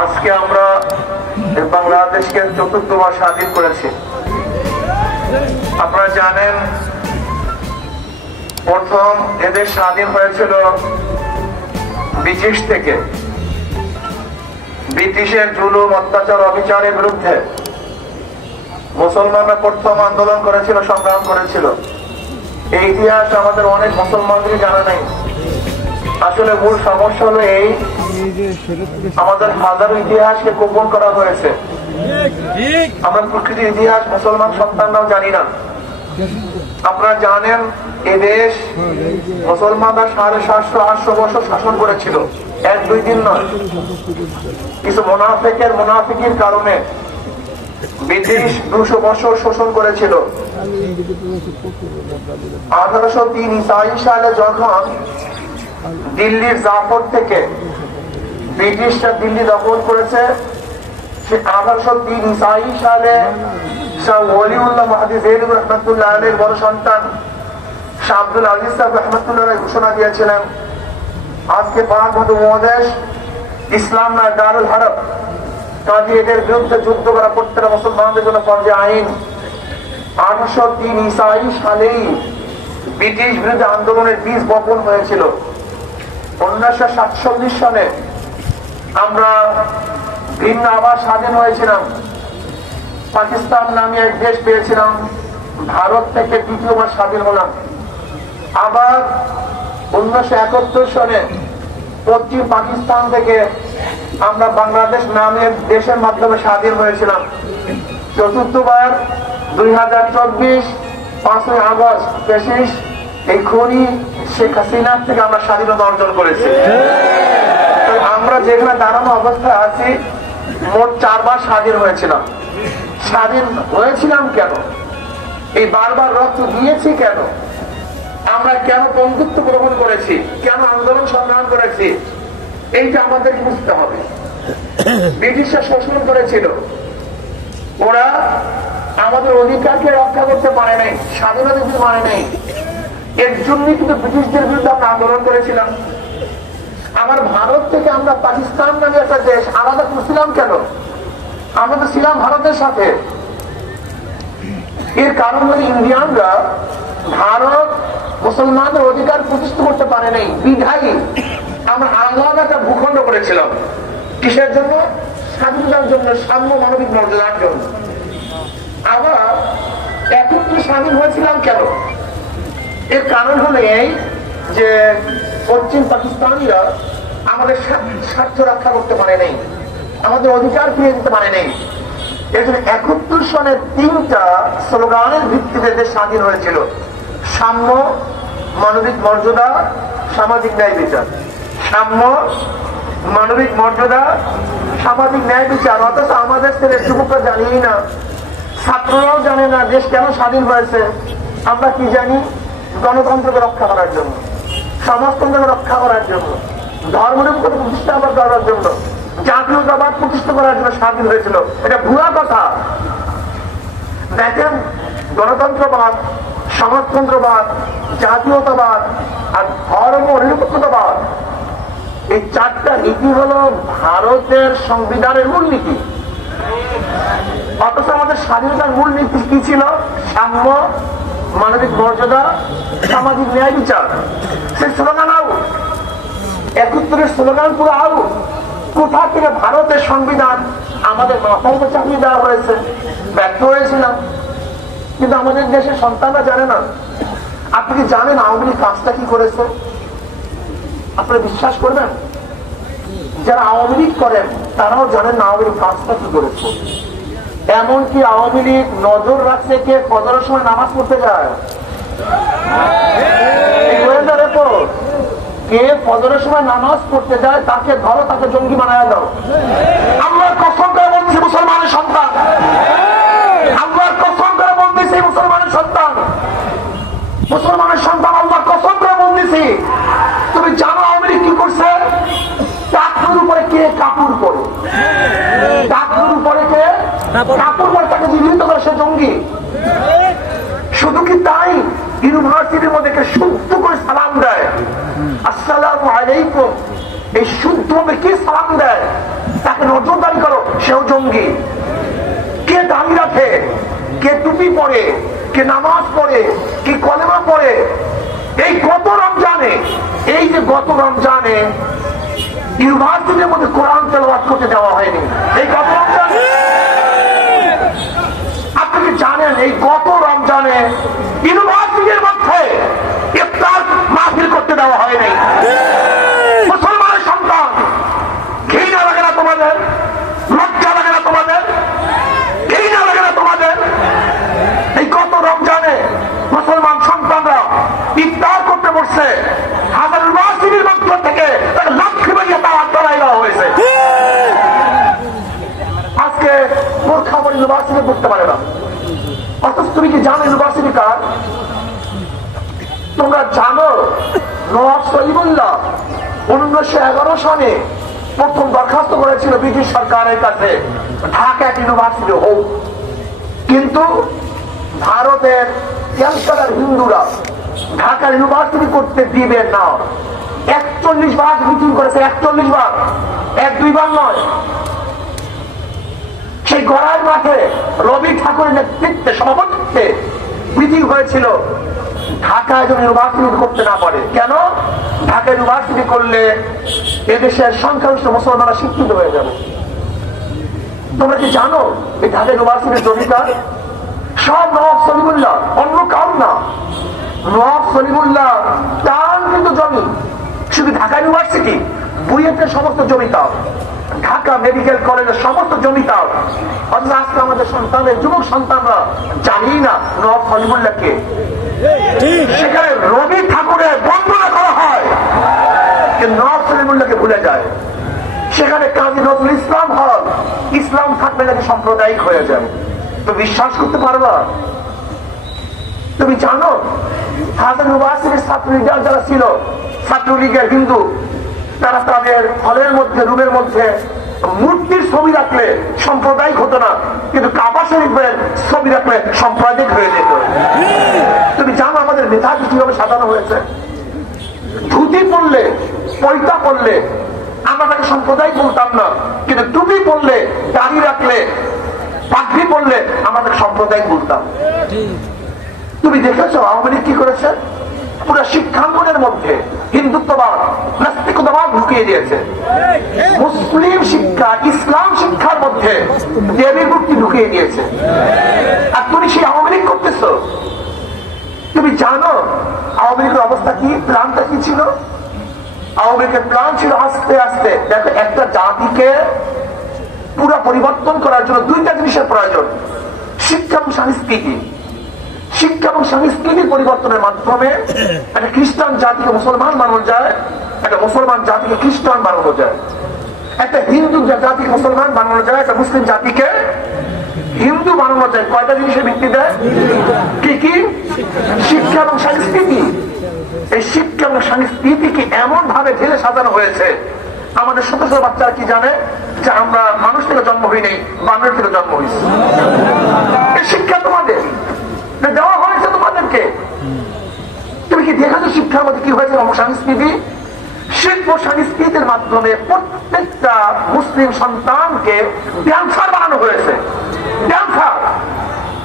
আজকে আমরা বাংলাদেশকে চতুর্থবার স্বাধীন করেছি। আপনারা জানেন প্রথম এদের স্বাধীন হয়েছিল ব্রিটিশ থেকে। ব্রিটিশের জুলুম অত্যাচার অবিচারের বিরুদ্ধে মুসলমানরা প্রথম আন্দোলন করেছিল, সংগ্রাম করেছিল। এই ইতিহাস আমাদের অনেক মুসলমানদের জানা নেই। আসলে মূল সমস্যা হলো এই, আমাদের হাজারো ইতিহাসকে গোপন করা হয়েছে। আমরা প্রকৃতির ইতিহাস মুসলমান সন্তানরাও জানি না। আপনারা জানেন এদেশ মুসলমানরা 750-800 বছর শাসন করেছিল, 1-2 দিন নয়। কিছু মুনাফিকের কারণে ব্রিটিশ 200 বছর শোষণ করেছিল। 1803 ঈসাই সালে যখন দিল্লির জাফর থেকে ব্রিটিশরা দিল্লি দখল করেছে, সে 1803 ঈসাই সালে শাহ ওলিউল্লাহ মুহাদ্দিস রহমাতুল্লাহ আলাইহির বড় সন্তান শাহ আব্দুল আজিজ সাহেব রহমাতুল্লাহ আলাইহি ঘোষণা দিয়েছিলেন, আজকে পাক উপমহাদেশ ইসলাম না দারুল হারব, কাজী এদের বিরুদ্ধে যুদ্ধ করা প্রত্যেকটা মুসলমানদের জন্য ফরজে আইন। 1803 ঈসাই সালেই ব্রিটিশ বিরুদ্ধে আন্দোলনের বীজ বপন হয়েছিল। 1947 সালে আমরা ভিন্ন আবার স্বাধীন হয়েছিলাম। পাকিস্তান নামে এক দেশ পেয়েছিলাম, ভারত থেকে দ্বিতীয়বার স্বাধীন হলাম। আবার 1971 সালে পশ্চিম পাকিস্তান থেকে আমরা বাংলাদেশ নামের দেশের মাধ্যমে স্বাধীন হয়েছিলাম। চতুর্থবার 2024 5ই আগস্ট ফ্যাসিস্ট এই খুনি শেখ হাসিনা থেকে আমরা স্বাধীনতা অর্জন করেছি। আমরা যেখানে দাঁড়ানো অবস্থায় আছি, মোট 4 বার স্বাধীন হয়েছিলাম। স্বাধীন হয়েছিলাম কেন? এই বারবার রক্ত দিয়েছি কেন? আমরা কেন বন্ধুত্ব গ্রহণ করেছি? কেন আন্দোলন সংগ্রাম করেছি? এইটা আমাদের বুঝতে হবে। ব্রিটিশরা শোষণ করেছিল, ওরা আমাদের অধিকারকে রক্ষা করতে পারে নাই, স্বাধীনতা দিতে পারে নাই। এর জন্যই কিন্তু ব্রিটিশদের বিরুদ্ধে আমরা আন্দোলন করেছিলাম। আমার ভারত থেকে আমরা পাকিস্তান নামে একটা দেশ আলাদা করছিলাম কেন? আমরা তো ছিলাম ভারতের সাথে। এর কারণ হলো ইন্ডিয়ানরা ভারত মুসলমানদের অধিকার প্রতিষ্ঠা করতে পারে নাই, বিধায়ী আমরা আলাদা একটা ভূখণ্ড করেছিলাম। কিসের জন্য? স্বাধীনতার জন্য, সাম্য মানবিক মর্যাদার জন্য। আবার একত্রে স্বাধীন হয়েছিলাম কেন? এর কারণ হলো এই যে পশ্চিম পাকিস্তানিরা আমাদের স্বার্থ রক্ষা করতে পারে নাই, আমাদের অধিকার ফিরিয়ে দিতে পারে নাই। এই জন্য 71 সনের 3টা স্লোগানের ভিত্তিতে দেশ স্বাধীন হয়েছিল: সাম্য, মানবিক মর্যাদা, সামাজিক ন্যায় বিচার। সাম্য, মানবিক মর্যাদা, সামাজিক ন্যায় বিচার। অথচ আমাদের ছেলে যুবকরা জানিই না, ছাত্ররাও জানে না দেশ কেন স্বাধীন হয়েছে। আমরা কি জানি? গণতন্ত্রকে রক্ষা করার জন্য, সমাজতন্ত্রকে রক্ষা করার জন্য, ধর্মনিরপেক্ষতা প্রতিষ্ঠা করার জন্য, জাতীয়তাবাদ প্রতিষ্ঠা করার জন্য স্বাধীন হয়েছিল। এটা ভুয়া কথা। দেখেন, গণতন্ত্রবাদ, সমাজতন্ত্রবাদ, জাতীয়তাবাদ আর ধর্ম নিরপেক্ষতাবাদ, এই 4টা নীতি হলো ভারতের সংবিধানের মূলনীতি। অথচ আমাদের স্বাধীনতার মূল নীতি কি ছিল? সাম্য, মানবিক মর্যাদা, সামাজিক ন্যায় বিচার। সেই স্লোগান আউট, 71 স্লোগান পুরো আউট। কোথা থেকে ভারতের সংবিধান আমাদের মাথায় চাপিয়ে দেওয়া হয়েছে? ব্যর্থ হয়েছিলাম। কিন্তু আমাদের দেশের সন্তানরা জানে না। আপনি কি জানেন আওয়ামী লীগ কাজটা কি করেছে? আপনারা বিশ্বাস করবেন, যারা আওয়ামী লীগ করেন তারাও জানেন না আওয়ামী লীগ কাজটা কি করেছে। এমনকি আওয়ামী লীগ নজর রাখছে কে ফজরের সময় নামাজ পড়তে যায়, কে ফজরের সময় নামাজ পড়তে যায় তাকে ধরো, তাকে জঙ্গি বানায় দাও। আল্লাহর কসম করে বলতেছি মুসলমানের সন্তান, আল্লাহর কসম করে বলতেছি মুসলমানের সন্তান, মুসলমানের সন্তান, আল্লাহর কসম করে বলতেছি। তুমি জানো আওয়ামী লীগ কি করছে? টাকুর উপরে কে কাপড় পরে, টাকুর উপরে কে কাপড় পরে, তাকে বিভ্রান্ত করে সে জঙ্গি। শুধু কি তাই, ইউনিভার্সিটির মধ্যে শুদ্ধ করে সালাম দেয়, আসসালামু আলাইকুম। এই শুদ্ধ ভাবে কি সালাম দেয়? তাকে নজরদারি করো, সেও জঙ্গি। কে দাড়ি রাখে, কে টুপি পরে, কে নামাজ পড়ে, কে কলেমা পড়ে, এই গত রমজানে, এই যে গত রমজানে ইউনিভার্সিটির মধ্যে কোরআন তেলাওয়াত করতে দেওয়া হয়নি। এই গত রমজানে আপনি কি জানেন, এই গত রমজানে ইউনিভার্সিটির মধ্যে ইফতার মাহফিল করতে দেওয়া হয়নি। মুসলমানের সন্তান, ঘৃণা লাগে না তোমাদের? লজ্জা লাগে না তোমাদের? ঘৃণা লাগে না তোমাদের? এই গত রমজানে মুসলমান সন্তানরা ইফতার করতে বসছে, হাজার ইউনিভার্সিটির মধ্য থেকে লক্ষ্মী বাড়িয়ে তার ধরাই দেওয়া হয়েছে। আজকে বোরখা পরে ইউনিভার্সিটি করতে পারে না। অথচ তুমি কি জানো ইউনিভার্সিটি কার? তোমরা জানো নওয়াব সলিমুল্লাহ 1911 সনে প্রথম দরখাস্ত করেছিল ব্রিটিশ সরকারের কাছে ঢাকা ইউনিভার্সিটি হোক, কিন্তু ভারতের ক্যালকাটার হিন্দুরা ঢাকা ইউনিভার্সিটি করতে দিবে না। 41 বার মিটিং করেছে, 41 বার, 1-2 বার নয়। সেই গড়াই মাঠে রবি ঠাকুরের নেতৃত্বে, সভাপতিত্বে মিটিং হয়েছিল ঢাকায় যেন ইউনিভার্সিটি করতে না পারে। কেন? ঢাকা ইউনিভার্সিটি করলে এদেশের সংখ্যাগরিষ্ঠ মুসলমানরা শিক্ষিত হয়ে যাবে। তোমরা কি জানো এই ঢাকা ইউনিভার্সিটির জমিদার সব নওয়াব সলিমুল্লাহ, অন্য কারণ না। নওয়াব সলিমুল্লাহ তার কিন্তু জমি শুধু ঢাকা ইউনিভার্সিটি, বুয়েটের সমস্ত জমি তাও, ঢাকা মেডিকেল কলেজের সমস্ত জমি তাও। অথচ আজকে আমাদের সন্তানের, যুবক সন্তানরা জানি না নওয়াব সলিমুল্লাহকে। সেখানে রবি ঠাকুরের বন্দনা করা হয়, কিন্তু নওয়াব সলিমুল্লাহকে ভুলে যায়। সেখানে কাজী নজরুল ইসলাম হল, ইসলাম থাকবে নাকি সাম্প্রদায়িক হয়ে যায়। তো বিশ্বাস করতে পারবা? তুমি জানো হাজার ইউনিভার্সিটির ছাত্রলীগ যারা ছিল, ছাত্রলীগের হিন্দু, তারা তাদের হলের মধ্যে, রুমের মধ্যে মূর্তির ছবি রাখলে সাম্প্রদায়িক হতো না, কিন্তু কাবা শরীফের ছবি রাখলে সাম্প্রদায়িক হয়ে যেত। তুমি জানো আমাদের মেধাবী কিভাবে সাজানো হয়েছে? ধুতি পরলে, পয়তা পরলে আমরা তাকে সাম্প্রদায়িক বলতাম না, কিন্তু টুপি পরলে, দাড়ি রাখলে, পাগড়ি পরলে আমাদের সাম্প্রদায়িক বলতাম। তুমি দেখেছো আওয়ামী লীগ কি করেছে? পুরো শিক্ষাঙ্গনের মধ্যে হিন্দুত্ববাদ, নাস্তিকতাবাদ ঢুকিয়ে দিয়েছে। মুসলিম শিক্ষা, ইসলাম শিক্ষার মধ্যে দেবী মূর্তি ঢুকিয়ে দিয়েছে। আর তুমি সেই আওয়ামী লীগ করতেছো। তুমি জানো আওয়ামী লীগের অবস্থা কি, প্ল্যানটা কি ছিল? আওয়ামী লীগের প্ল্যান ছিল আস্তে আস্তে, দেখো একটা জাতিকে পুরো পরিবর্তন করার জন্য দুইটা জিনিসের প্রয়োজন, শিক্ষা এবং সংস্কৃতি। শিক্ষা এবং সংস্কৃতির পরিবর্তনের মাধ্যমে একটা খ্রিস্টান জাতিকে মুসলমান বানানো যায়, একটা মুসলমান জাতিকে খ্রিস্টান বানানো যায়, একটা হিন্দু জাতিকে মুসলমান বানানো যায়, একটা মুসলিম জাতিকে হিন্দু বানানো যায়। কয়টা জিনিসের ভিত্তি দেয়? কি কি? শিক্ষা এবং সংস্কৃতি। এই শিক্ষা এবং সংস্কৃতিকে এমন ভাবে ঢেলে সাজানো হয়েছে, আমাদের ছোট ছোট বাচ্চারা কি জানে যে আমরা মানুষ থেকে জন্ম হই নাই, বানর থেকে জন্ম হয়েছি। এই শিক্ষা তোমাদের দেওয়া হয়েছে তোমাদেরকে। তুমি কি দেখেছো শিক্ষার মধ্যে কি হয়েছে? সংস্কৃতি, শিল্প সংস্কৃতির মাধ্যমে প্রত্যেকটা মুসলিম সন্তানকে ড্যান্সার বানানো হয়েছে। ড্যান্সার,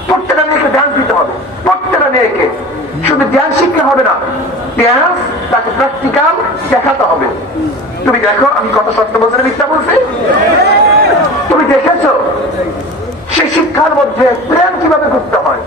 প্রত্যেকটা মেয়েকে ড্যান্স দিতে হবে, প্রত্যেকটা মেয়েকে। শুধু ড্যান্স শিখলে হবে না, ড্যান্স তাকে প্র্যাকটিক্যাল দেখাতে হবে। তুমি দেখো আমি কত সত্য বলছি, মিথ্যা বলছি? তুমি দেখেছো সেই শিক্ষার মধ্যে প্রেম কিভাবে করতে হয়,